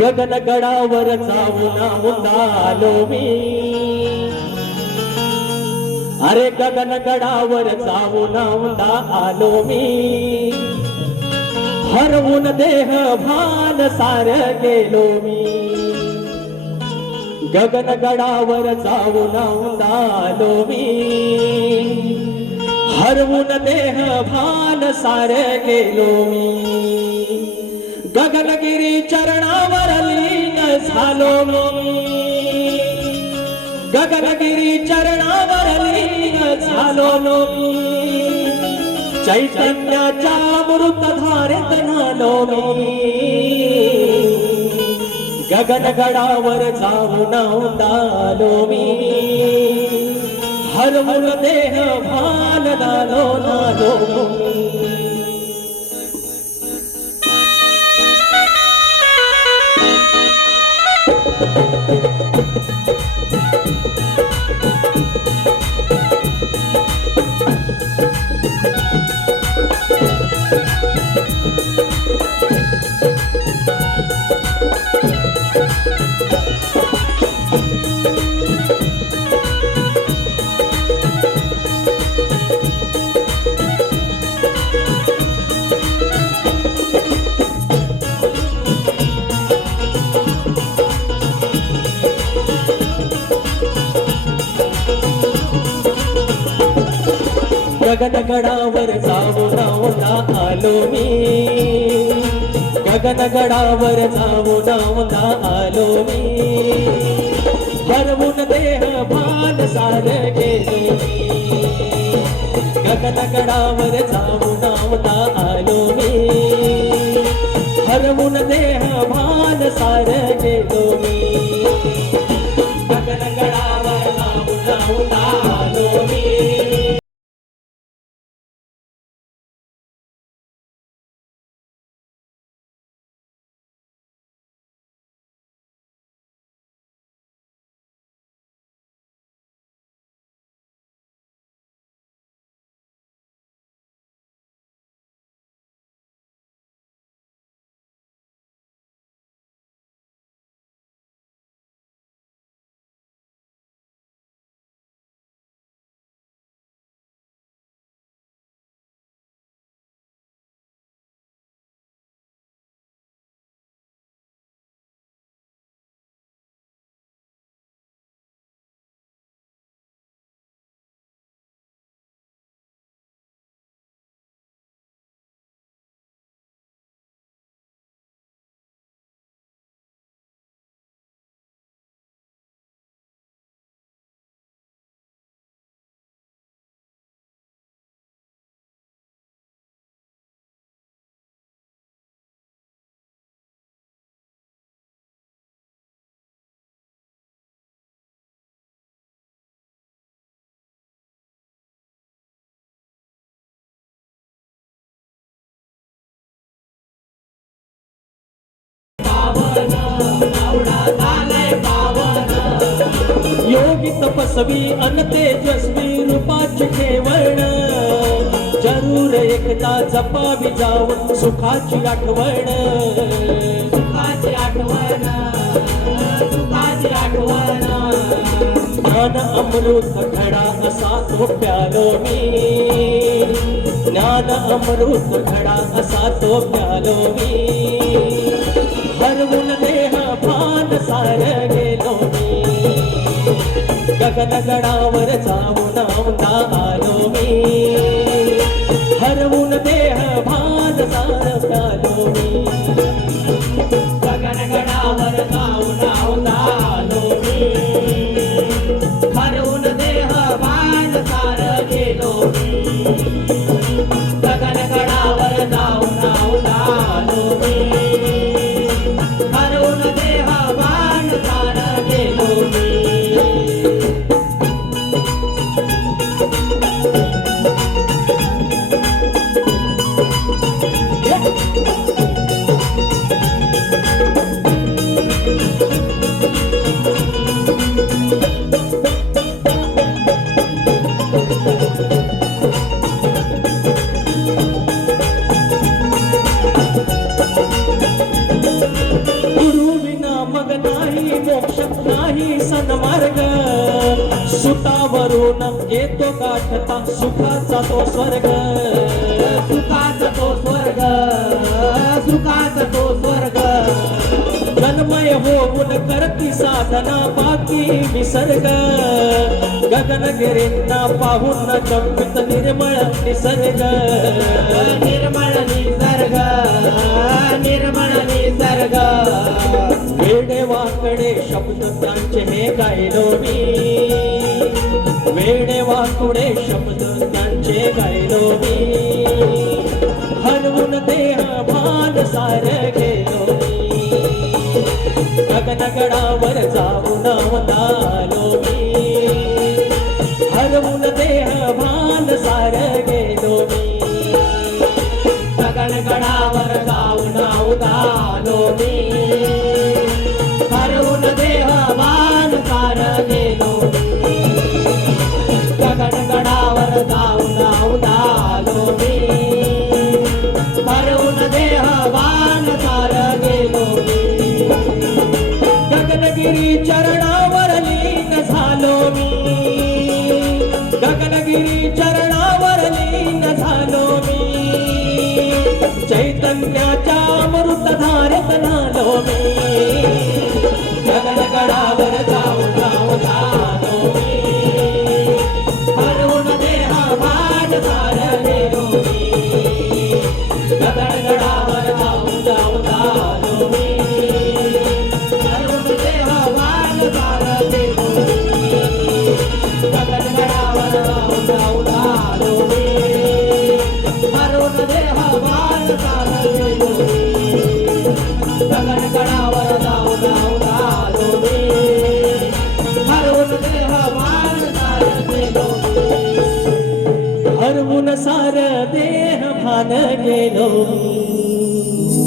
गगनगडावर जाऊन आलो मी, अरे गगनगडावर जाऊन आलो मी, हरवून देह भान सार गेलो मी, गगनगडावर जाऊन आलो मी, हरवून देह भान सार गेलो मी, गगनगिरी चरणावर लीन झालो मी, गगनगिरी चरणावर लीन झालो मी, चैतन्याच्या अमृत धारेत न्हालो मी, गगनगडावर जाऊन आलो मी, हरवून देह भान नालो मी. गगनगडावर जाऊन आलो मी, गगनगडावर जाऊन आलो मी, हरवून देह भान सार गेलो मी, गगनगडावर जाऊन आलो मी, हरवून देह भान सार गेलो मी, गगनगडावर जाऊन आलो मी. योगी तपस्वी अन तेजस्वी रूपाची ठेवण, जरूर एकदा जपावी जाऊन सुखाची आठवण, सुखाची आठवण, सुखाची आठवण. ज्ञान अमृत घडा असा तो प्यालो मी, ज्ञान अमृत घडा असा तो प्यालो मी, हरवून देह भान सार गेलो मी, गगनगडावर जाऊन आलो मी, हरवून देह भान सार प्यालो मी, गगनगडावर जाऊन आलो मी, हरवून देह भान सार गेलो मी, गगनगडावर जाऊन आलो मी, हरवून देह भान सार गेलो मी. सुमन मार्ग सुतावरून येतो गाठता सुखाचा तो स्वर्ग सुखाचा तो स्वर्ग सुखाचा तो स्वर्ग तन्मय होऊन करती साधना बाकी विसर्ग गगनगिरींना पाहून चंपित निर्मळ निसर्ग निर्मळ निसर्ग निर्मळ निसर्ग वेडे वाकडे शब्द त्यांचे हे गायलो मी वेडे वाकुडे शब्द त्यांचे गायलो मी हरवून देह भान सार गेलो मी गगनगडावर जाऊन अवतालो मी हरवून देह भान सार गेलो मी गगनगडावर जाऊन अवतालो मी हरवून देह भान सार गेलो मी गगनगडावर जाऊन अवतालो मी हरवून देह भान सार गेलो मी गगनगिरी चरणावर लीन झालो मी गगनगिरी चरणावर लीन झालो मी चैतन्याच्या अमृत धारेत नालो मी गगनगडावर जाऊन अवतालो मी हरवून देह भान सार गेलो मी गगनगडावर जाऊन अवतालो मी हरवून देह भान सार गेलो मी गगनगडावर जाऊन अवतालो मी हरवून देह भान सार गेलो मी गगनगडावर जाऊन अवतालो मी हरवून देह भान सार गेलो हरवून सार देह भान गेलो मी